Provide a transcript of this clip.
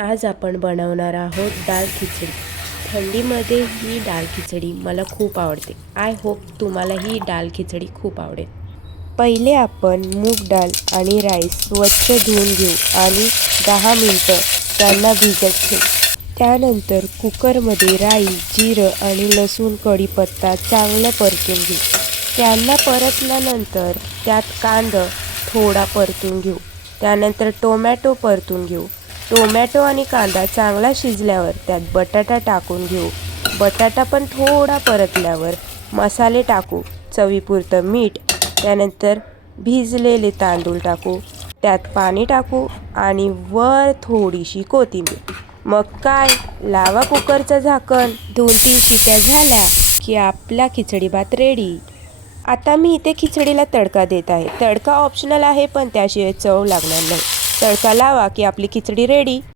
आज आपण बनवणार आहोत डाळ खिचडी। थंडीमध्ये ही डाळ खिचडी मला खूप आवडते। आय होप तुम्हाला ही डाळ खिचडी खूप आवडेल। पहिले आपण मूग डाळ आणि राईस स्वच्छ धुवून घेऊ आणि 10 मिनिटं त्यांना भिजत ठेवू। त्यानंतर कुकरमध्ये राई, जिरं आणि लसूण कढीपत्ता चांगलं परतून घेऊ। त्यांना परतल्यानंतर त्यात कांदा थोडा परतून घेऊ। त्यानंतर टोमॅटो परतून घेऊ। टोमॅटो आणि कांदा चांगला शिजल्यावर त्यात बटाटा टाकून घेऊ। बटाटा पण थोडा परतल्यावर मसाले टाकू, चवीपुरतं मीठ, त्यानंतर भिजलेले तांदूळ टाकू, त्यात पाणी टाकू आणि वर थोडीशी कोथिंबीर। मग काय, लावा कुकरचं झाकण। 2-3 शिट्या झाल्या की आपला खिचडी भात रेडी। आता मी इथे खिचडीला तडका देत आहे। तडका ऑप्शनल आहे, पण त्याशिवाय चव लागणार नाही। तडका लावा की आपली खिचडी रेडी।